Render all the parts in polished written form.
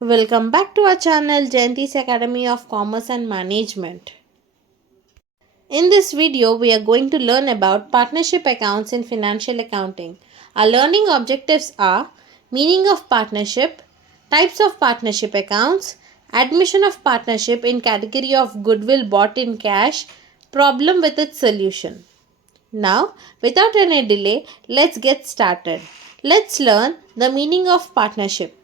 Welcome back to our channel Jayanti's Academy of Commerce and Management. In this video, we are going to learn about partnership accounts in financial accounting. Our learning objectives are meaning of partnership, types of partnership accounts, admission of partnership in category of goodwill bought in cash, problem with its solution. Now, without any delay, let's get started. Let's learn the meaning of partnership.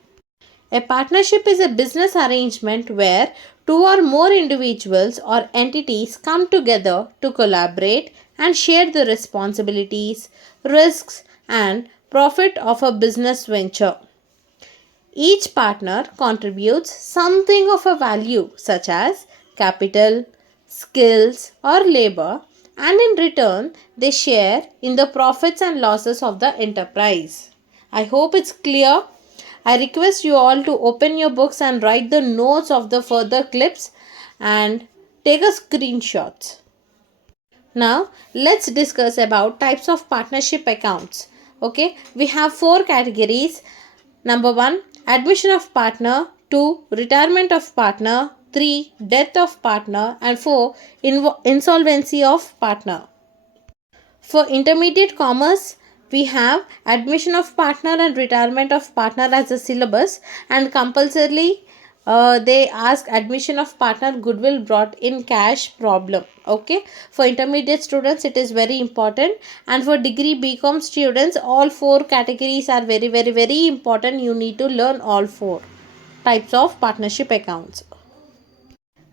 A partnership is a business arrangement where two or more individuals or entities come together to collaborate and share the responsibilities, risks, and profit of a business venture. Each partner contributes something of a value, such as capital, skills, or labor, and in return, they share in the profits and losses of the enterprise. I hope it's clear. I request you all to open your books and write the notes of the further clips and take a screenshot. Now, let's discuss about types of partnership accounts. Okay, we have four categories. Number 1, admission of partner. 2, retirement of partner. 3, death of partner. And 4, insolvency of partner. For intermediate commerce, we have admission of partner and retirement of partner as a syllabus, and compulsorily they ask admission of partner, goodwill brought in cash, problem. Okay, for intermediate students it is very important, and for degree BCom students all four categories are very important. You need to learn all four types of partnership accounts.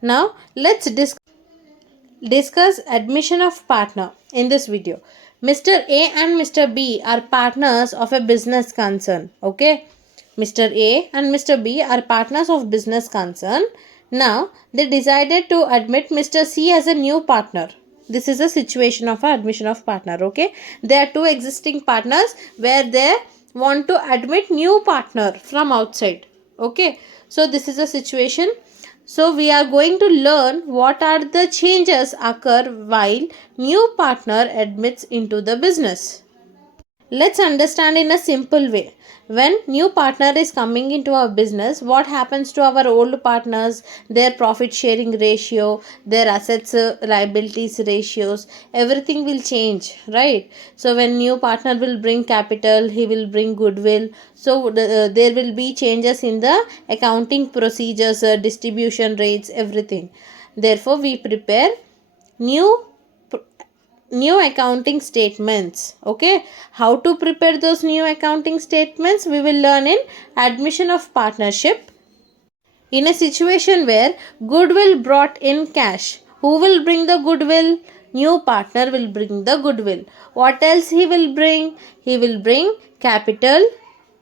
Now let's discuss admission of partner in this video. Mr. A and Mr. B are partners of a business concern. Okay, Mr. A and Mr. B are partners of business concern. Now they decided to admit Mr. C as a new partner. This is a situation of admission of partner. Okay, there are two existing partners where they want to admit new partner from outside. Okay, so this is a situation. So we are going to learn what are the changes occur while new partner admits into the business. Let's understand in a simple way. When new partner is coming into our business, what happens to our old partners? Their profit sharing ratio, their assets liabilities ratios, everything will change, right? So when new partner will bring capital, he will bring goodwill. So there will be changes in the accounting procedures, distribution rates, everything. Therefore, we prepare new new accounting statements. Okay, how to prepare those new accounting statements we will learn in admission of partnership. In a situation where goodwill brought in cash, who will bring the goodwill? New partner will bring the goodwill. What else he will bring? He will bring capital,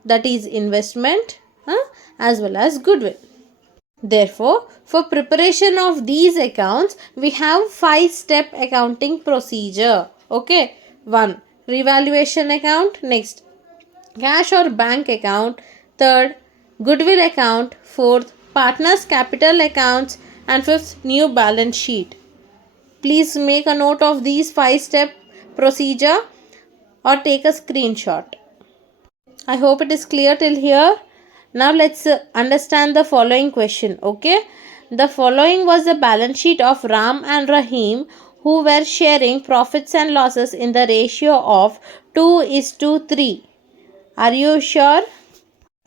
that is investment, as well as goodwill. Therefore, for preparation of these accounts, we have 5-step accounting procedure. Okay. 1. Revaluation account. Next, cash or bank account. Third, goodwill account. Fourth, partners capital accounts. And fifth, new balance sheet. Please make a note of these 5-step procedure or take a screenshot. I hope it is clear till here. Now let's understand the following question. Okay, the following was the balance sheet of Ram and Rahim, who were sharing profits and losses in the ratio of 2:3. Are you sure?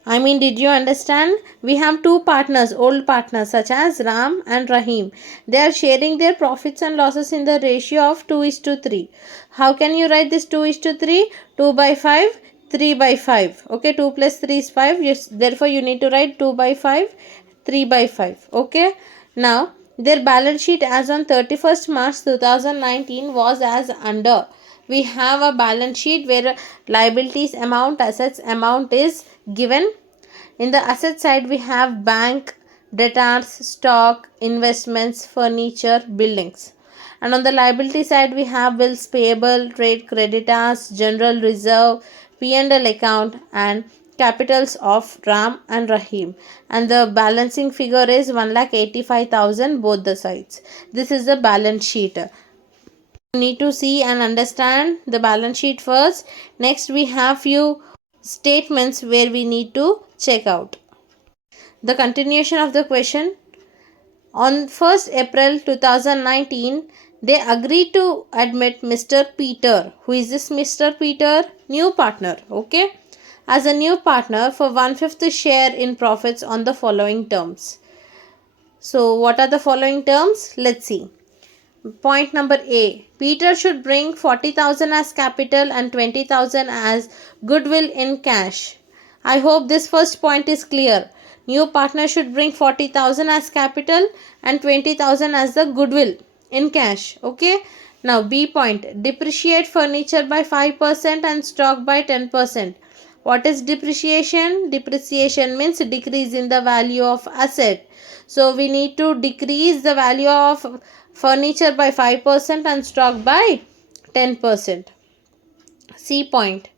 I mean, did you understand? We have two partners, old partners, such as Ram and Rahim. They are sharing their profits and losses in the ratio of 2:3. How can you write this 2:3? 2 by 5, 3 by 5. Okay, 2 plus 3 is 5. Yes, therefore, you need to write 2 by 5, 3 by 5. Okay. Now, their balance sheet as on 31st March 2019 was as under. We have a balance sheet where liabilities amount, assets amount is given. In the asset side, we have bank, debtors, stock, investments, furniture, buildings. And on the liability side, we have bills payable, trade creditors, general reserve, P&L account, and capitals of Ram and Rahim. And the balancing figure is 1,85,000 both the sides. This is the balance sheet. You need to see and understand the balance sheet first. Next, we have few statements where we need to check out. the continuation of the question. On 1st April 2019, they agreed to admit Mr. Peter. Who is this Mr. Peter? New partner, okay? As a new partner for 1/5 share in profits on the following terms. So, what are the following terms? Let's see. Point number A. Peter should bring 40,000 as capital and 20,000 as goodwill in cash. I hope this first point is clear. New partner should bring 40,000 as capital and 20,000 as the goodwill in cash. Okay. Now B point. Depreciate furniture by 5% and stock by 10%. What is depreciation? Depreciation means decrease in the value of asset. So we need to decrease the value of furniture by 5% and stock by 10%. C point.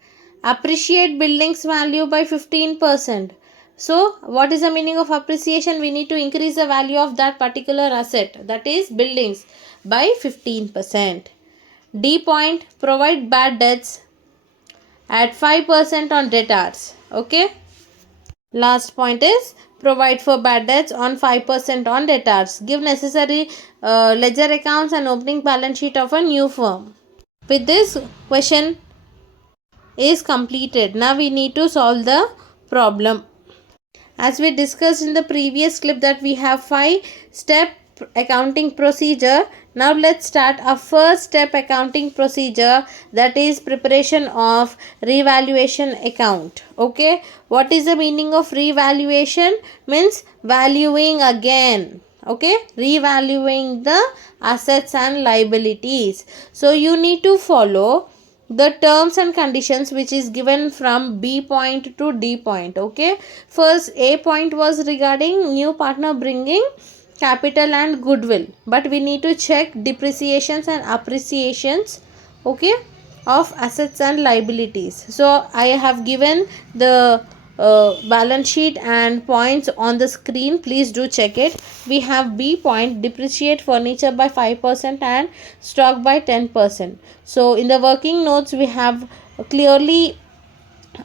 Appreciate buildings value by 15%. So what is the meaning of appreciation? We need to increase the value of that particular asset, that is buildings, by 15%. D point. Provide bad debts at 5% on debtors. Okay. Last point is provide for bad debts on 5% on debtors. Give necessary ledger accounts and opening balance sheet of a new firm. With this, question is completed. Now we need to solve the problem. As we discussed in the previous clip that we have 5-step accounting procedure. Now let's start a first step accounting procedure, that is preparation of revaluation account. Okay, what is the meaning of revaluation? Means valuing again. Okay, revaluing the assets and liabilities. So you need to follow the terms and conditions which is given from B point to D point. Okay, first A point was regarding new partner bringing capital and goodwill, but we need to check depreciations and appreciations, okay, of assets and liabilities. So I have given the balance sheet and points on the screen. Please do check it. We have B point, depreciate furniture by 5% and stock by 10%. So in the working notes we have clearly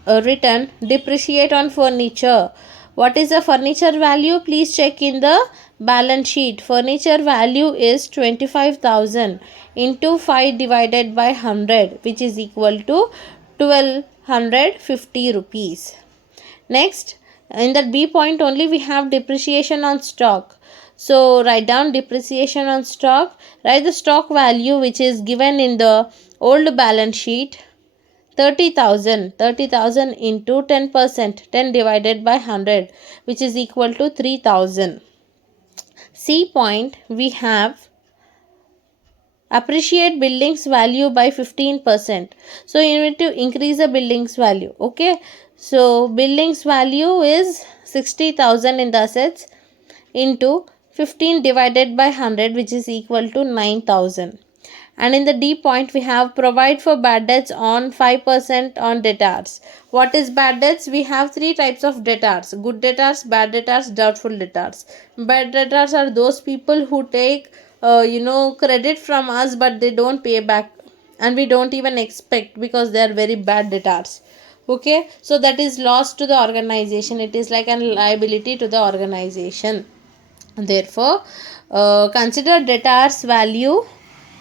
written depreciate on furniture. What is the furniture value? Please check in the balance sheet. Furniture value is 25,000 into 5 divided by 100, which is equal to 1250 rupees. Next, in that B point only we have depreciation on stock. So write down depreciation on stock. Write the stock value which is given in the old balance sheet. 30,000 into 10%, 10 divided by 100, which is equal to 3,000. C point, we have appreciate buildings value by 15%. So you need to increase the buildings value. Okay, so buildings value is 60,000 in the assets into 15 divided by 100, which is equal to 9,000. And in the D point we have provide for bad debts on 5% on debtors. What is bad debts? We have 3 types of debtors: good debtors, bad debtors, doubtful debtors. Bad debtors are those people who take credit from us but they don't pay back, and we don't even expect because they are very bad debtors. Okay, so that is loss to the organization. It is like a liability to the organization. Therefore, consider debtors value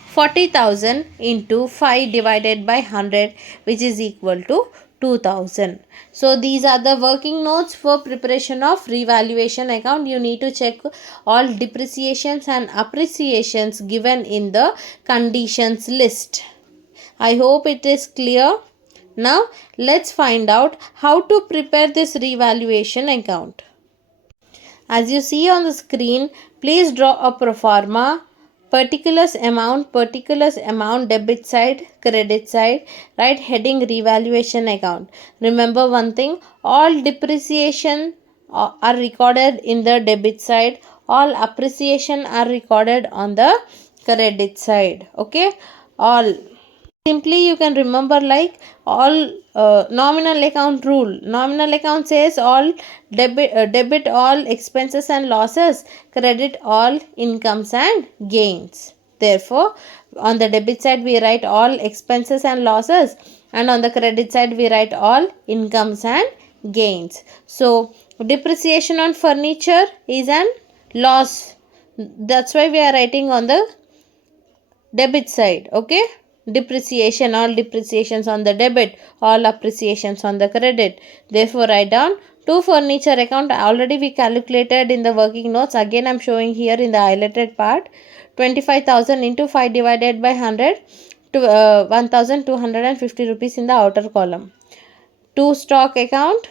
40,000 into 5 divided by 100, which is equal to 2,000. So these are the working notes for preparation of revaluation account. You need to check all depreciations and appreciations given in the conditions list. I hope it is clear. Now let's find out how to prepare this revaluation account. As you see on the screen, please draw a pro forma. Particulars amount, debit side, credit side, right, heading revaluation account. Remember one thing, all depreciation are recorded in the debit side, all appreciation are recorded on the credit side. Okay, all. Simply you can remember like all nominal account rule. Nominal account says all debit all expenses and losses, credit all incomes and gains. Therefore, on the debit side we write all expenses and losses, and on the credit side we write all incomes and gains. So Depreciation on furniture is an loss. That's why we are writing on the debit side. Okay, depreciation, all depreciations on the debit, all appreciations on the credit. Therefore write down to furniture account. Already we calculated in the working notes. Again I'm showing here in the highlighted part. 25,000 into 5 divided by 100 to 1,250 rupees in the outer column. To stock account,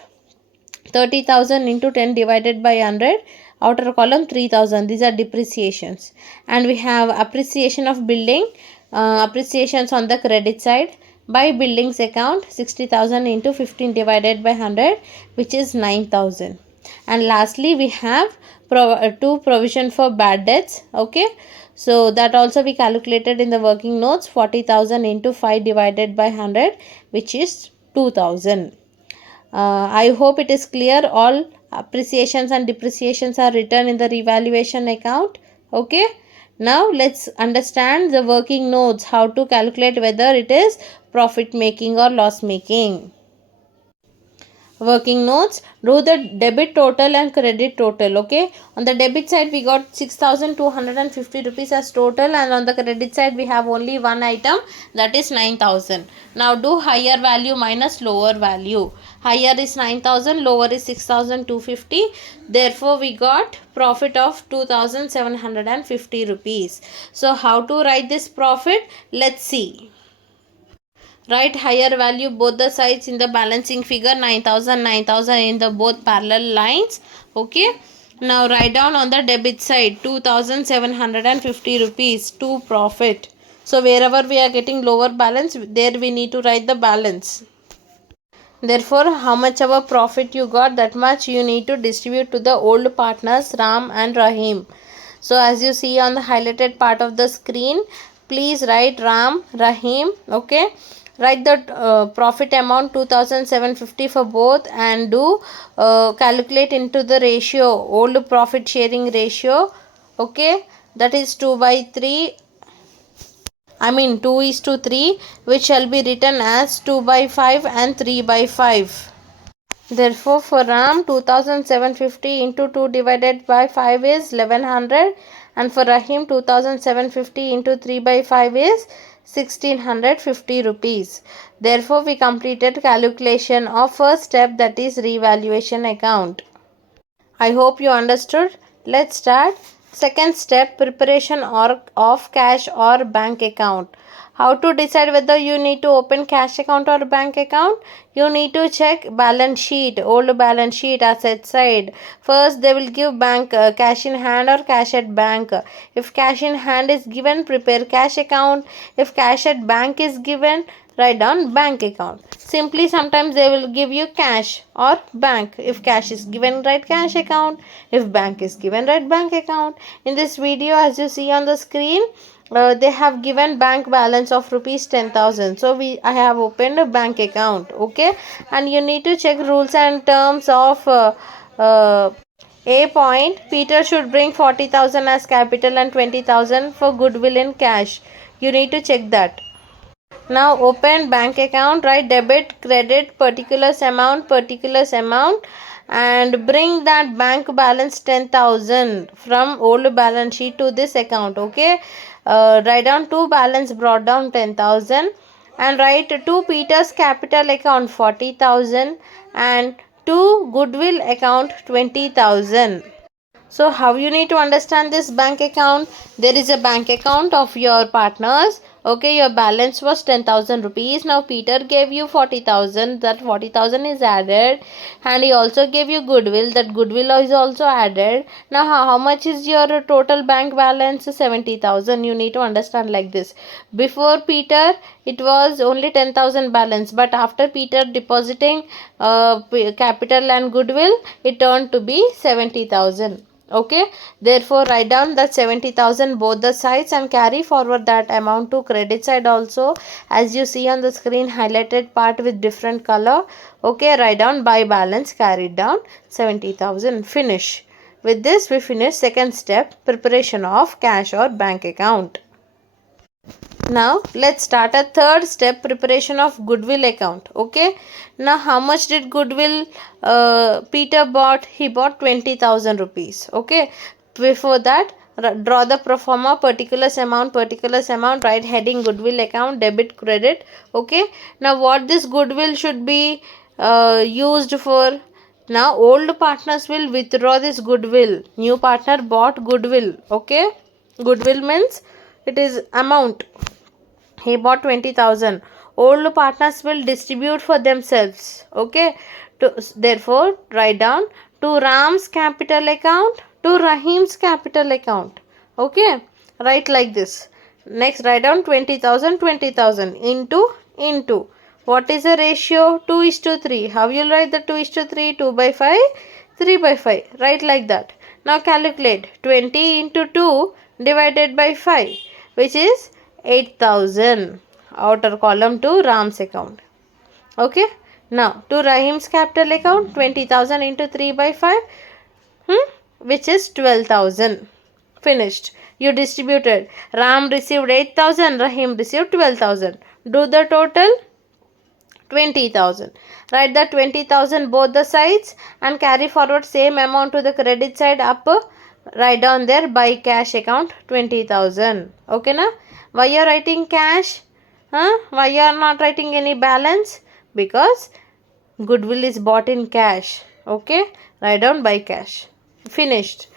30,000 into 10 divided by 100, outer column 3,000. These are depreciations. And we have appreciation of building, appreciations on the credit side. By buildings account, 60,000 into 15 divided by 100, which is 9,000. And lastly we have two provision for bad debts. Okay, so that also we calculated in the working notes. 40,000 into 5 divided by 100, which is 2,000. I hope it is clear. All appreciations and depreciations are written in the revaluation account. Okay, now let's understand the working notes, how to calculate whether it is profit making or loss making. Working notes, do the debit total and credit total. Okay, on the debit side we got 6,250 rupees as total, and on the credit side we have only one item, that is 9,000. Now do higher value minus lower value. Higher is 9,000, lower is 6,250. Therefore we got profit of 2,750 rupees. So how to write this profit? Let's see. Write higher value both the sides in the balancing figure, 9,000 9,000 in the both parallel lines. Okay, now write down on the debit side 2,750 rupees to profit. So wherever we are getting lower balance, there we need to write the balance. Therefore how much our profit you got, that much you need to distribute to the old partners Ram and Rahim. So as you see on the highlighted part of the screen, please write Ram, Rahim. Okay, write the profit amount 2,750 for both, and do calculate into the ratio, old profit sharing ratio. Okay, that is 2/3. 2:3, which shall be written as 2/5 and 3/5. Therefore for Ram, 2,750 into 2 divided by 5 is 1100, and for Rahim 2,750 into 3/5 is 1650 rupees. Therefore we completed calculation of first step, that is revaluation account. I hope you understood. Let's start. Second step, preparation of cash or bank account. How to decide whether you need to open cash account or bank account? You need to check balance sheet, old balance sheet, asset side. First they will give bank cash in hand or cash at bank. If cash in hand is given, prepare cash account. If cash at bank is given, write down bank account. Simply sometimes they will give you cash or bank. If cash is given, write cash account. If bank is given, write bank account. In this video, as you see on the screen, they have given bank balance of rupees 10,000. So I have opened a bank account. Okay, and you need to check rules and terms of A point. Peter should bring 40,000 as capital and 20,000 for goodwill in cash. You need to check that. Now open bank account, write debit, credit, particulars amount, and bring that bank balance 10,000 from old balance sheet to this account. Okay, write down to balance brought down 10,000, and write to Peter's capital account 40,000 and to goodwill account 20,000. So how you need to understand this bank account? There is a bank account of your partners. Okay, your balance was 10,000 rupees. Now Peter gave you 40,000. That 40,000 is added, and he also gave you goodwill. That goodwill is also added. Now how much is your total bank balance? 70,000. You need to understand like this. Before Peter, it was only 10,000 balance, but after Peter depositing capital and goodwill, it turned to be 70,000. Okay, therefore write down that 70,000 both the sides and carry forward that amount to credit side also, as you see on the screen, highlighted part with different color. Okay, write down by balance carried down 70,000. Finish. With this we finish second step, preparation of cash or bank account. Now let's start a third step, preparation of goodwill account. Okay, now how much did goodwill Peter bought? He bought 20,000 rupees. Okay, before that, draw the pro forma, particulars amount, write heading goodwill account, debit credit. Okay, now what this goodwill should be used for? Now old partners will withdraw this goodwill, new partner bought goodwill. Okay, goodwill means it is amount. He bought 20,000. Old partners will distribute for themselves. Okay. Therefore, write down to Ram's capital account, to Rahim's capital account. Okay. Write like this. Next, write down 20,000, 20,000 into. What is the ratio? 2 is to 3. How you write the 2 is to 3? 2 by 5, 3 by 5. Write like that. Now calculate 20 into 2 divided by 5, which is 8,000. Outer column to Ram's account. Okay. Now to Rahim's capital account, 20,000 into 3 by 5, which is 12,000. Finished. You distributed. Ram received 8,000, Rahim received 12,000. Do the total 20,000. Write the 20,000 both the sides and carry forward same amount to the credit side up. Write down there by cash account 20,000. Okay na? Why you are writing cash? Why you are not writing any balance? Because goodwill is bought in cash. Okay? Write down by cash. Finished.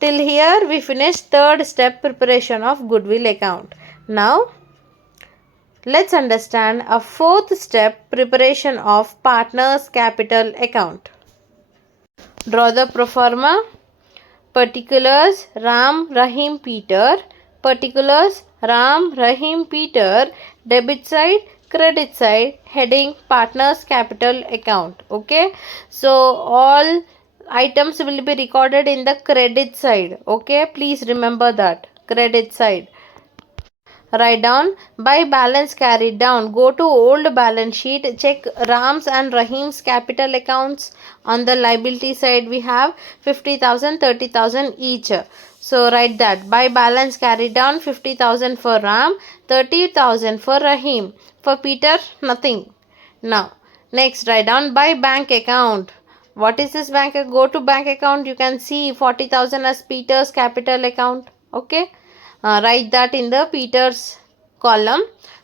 Till here we finished third step, preparation of goodwill account. Now let's understand a fourth step, preparation of partners capital account. Draw the pro forma. Particulars Ram, Rahim, Peter. Particulars Ram, Rahim, Peter. Debit side, credit side. Heading partners capital account. Okay. So all items will be recorded in the credit side. Okay. Please remember that. Credit side. Write down by balance carried down. Go to old balance sheet. Check Ram's and Rahim's capital accounts. On the liability side we have 50,000, 30,000 each. So write that by balance carried down, 50,000 for Ram, 30,000 for Rahim. For Peter nothing. Now next write down by bank account. What is this bank? Go to bank account. You can see 40,000 as Peter's capital account. Okay. Write that in the Peter's column.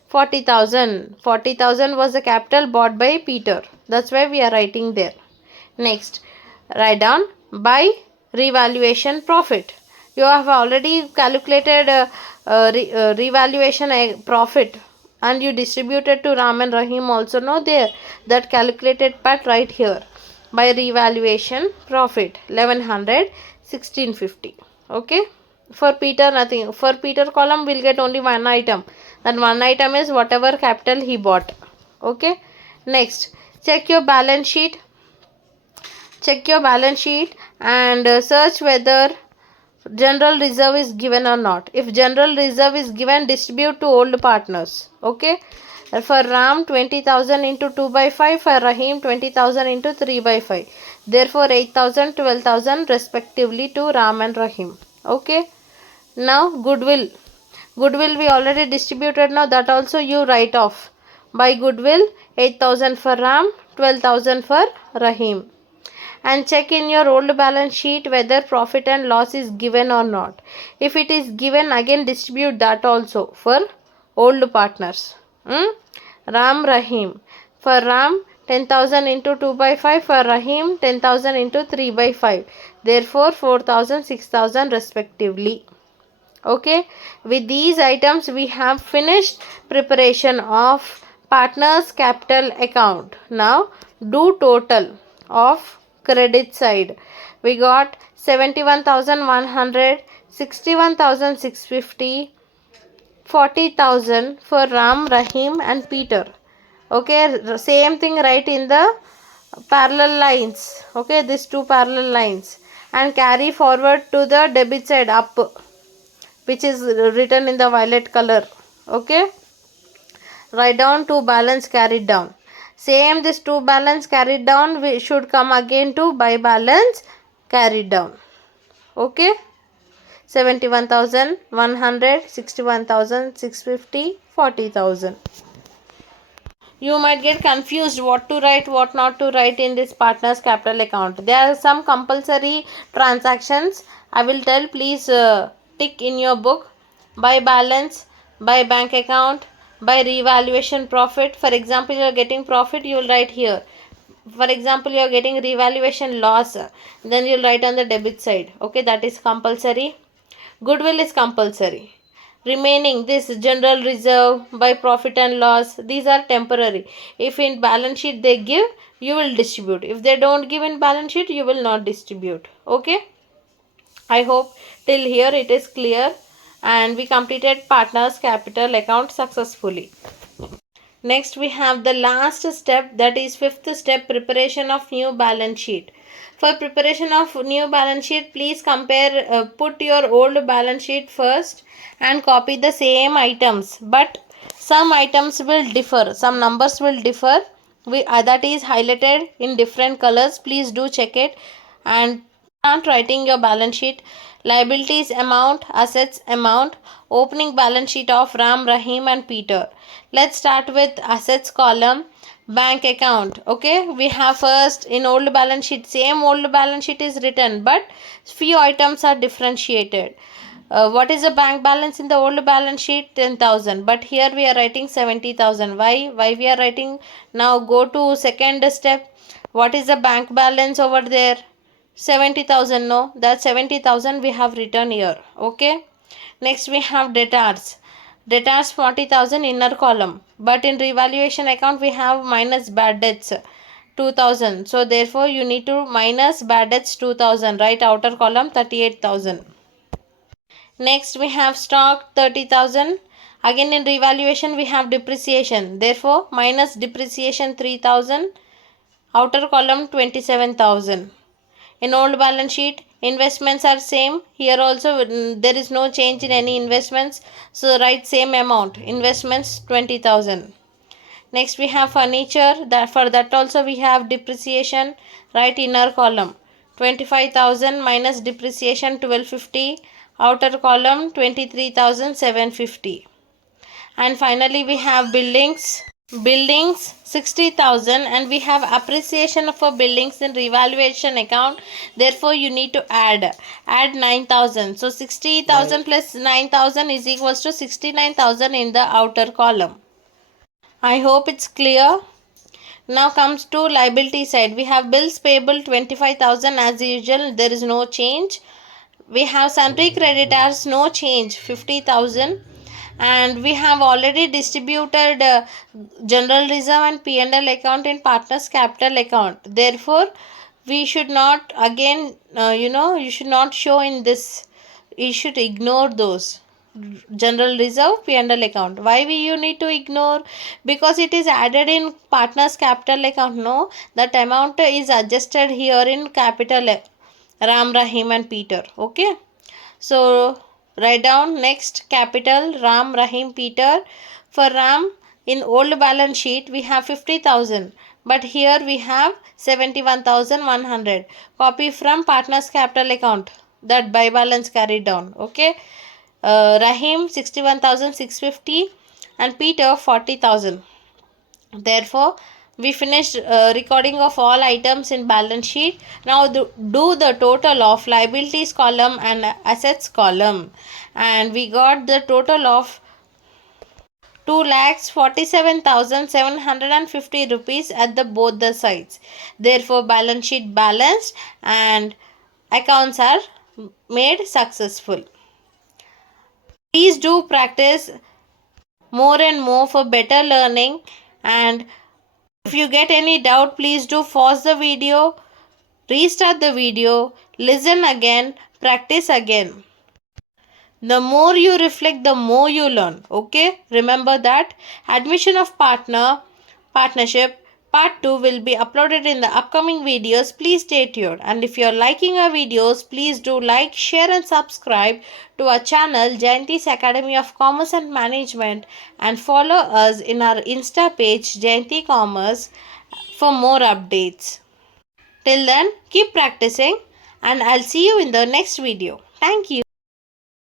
40,000. 40,000 was the capital bought by Peter. That's why we are writing there. Next, write down by revaluation profit. You have already calculated revaluation profit and you distributed to Ram and Rahim also. No, there that calculated part right here. By revaluation profit 1100, 1650. Okay. For Peter nothing. For Peter column we'll get only one item. That one item is whatever capital he bought. Okay. Next, check your balance sheet. Check your balance sheet and search whether general reserve is given or not. If general reserve is given, distribute to old partners. Okay. For Ram 20,000 into 2 by 5. For Rahim 20,000 into 3 by 5. Therefore 8,000, 12,000 respectively to Ram and Rahim. Okay. Now goodwill. Goodwill we already distributed. Now that also you write off. By goodwill 8,000 for Ram, 12,000 for Rahim. And check in your old balance sheet whether profit and loss is given or not. If it is given, again distribute that also for old partners. Ram, Rahim. For Ram 10,000 into 2 by 5. For Rahim 10,000 into 3 by 5. Therefore 4,000, 6,000 respectively. Okay, with these items we have finished preparation of partners capital account. Now do total of credit side. We got 71,100, 61,650, 40,000 for Ram, Rahim and Peter. Okay, same thing write in the parallel lines. Okay, these two parallel lines and carry forward to the debit side up, which is written in the violet color. Okay. Write down to balance carried down. Same this to balance carried down we should come again to by balance carried down. Okay. 71,100, 61,650, 40,000. You might get confused what to write, what not to write in this partner's capital account. There are some compulsory transactions. I will tell, please tick in your book. By balance, by bank account, by revaluation profit. For example, you are getting profit, you will write here. For example, you are getting revaluation loss, then you will write on the debit side. Okay, that is compulsory. Goodwill is compulsory. Remaining this general reserve, by profit and loss, these are temporary. If in balance sheet they give, you will distribute. If they don't give in balance sheet, you will not distribute. Okay, I hope till here it is clear, and we completed partners capital account successfully. Next we have the last step, that is fifth step, preparation of new balance sheet. For preparation of new balance sheet, please put your old balance sheet first and copy the same items, but some items will differ, some numbers will differ. That is highlighted in different colors. Please do check it and start writing your balance sheet. Liabilities amount, assets amount, opening balance sheet of Ram, Rahim and Peter. Let's start with assets column. Bank account. Okay, we have first in old balance sheet, same old balance sheet is written, but few items are differentiated. What is the bank balance in the old balance sheet? 10,000, but here we are writing 70,000. Why we are writing? Now go to second step. What is the bank balance over there? 70,000. No, that 70,000 we have written here. Okay, next we have debtors. Debtors 40,000, inner column, but in revaluation account we have minus bad debts 2,000, so therefore you need to minus bad debts 2,000, right? Outer column 38,000. Next we have stock 30,000. Again in revaluation we have depreciation, therefore minus depreciation 3,000, outer column 27,000. In old balance sheet, investments are same. Here also there is no change in any investments, so write same amount, investments 20,000. Next we have furniture, that for that also we have depreciation, write inner column 25,000 minus depreciation 1250, outer column 23,750. And finally we have buildings 60,000, and we have appreciation for buildings in revaluation account, therefore you need to add 9,000. So 60,000 plus 9,000 is equals to 69,000 in the outer column. I hope it's clear. Now comes to liability side. We have bills payable 25,000 as usual, there is no change. We have sundry creditors, no change, 50,000. And we have already distributed general reserve and P&L account in partners capital account, therefore we should not again you should not show in this, you should ignore those general reserve P&L account. Why you need to ignore? Because it is added in partners capital account. No, that amount is adjusted here in capital Ram, Rahim and Peter. Okay, so write down next capital Ram, Rahim, Peter. For Ram, in old balance sheet we have 50,000, but here we have 71,100. Copy from partners capital account, that by balance carried down. Okay, Rahim 61,650 and Peter 40,000. Therefore we finished recording of all items in balance sheet. Now do the total of liabilities column and assets column, and we got the total of 2,47,750 rupees at the both the sides. Therefore balance sheet balanced and accounts are made successful. Please do practice more and more for better learning, and if you get any doubt, please do pause the video, restart the video, listen again, practice again. The more you reflect, the more you learn. Okay, remember that. Admission of partnership part 2 will be uploaded in the upcoming videos. Please stay tuned, and if you are liking our videos, please do like, share and subscribe to our channel Jayanti's Academy of Commerce and Management, and follow us in our Insta page Jayanti Commerce for more updates. Till then, keep practicing and I'll see you in the next video. Thank you.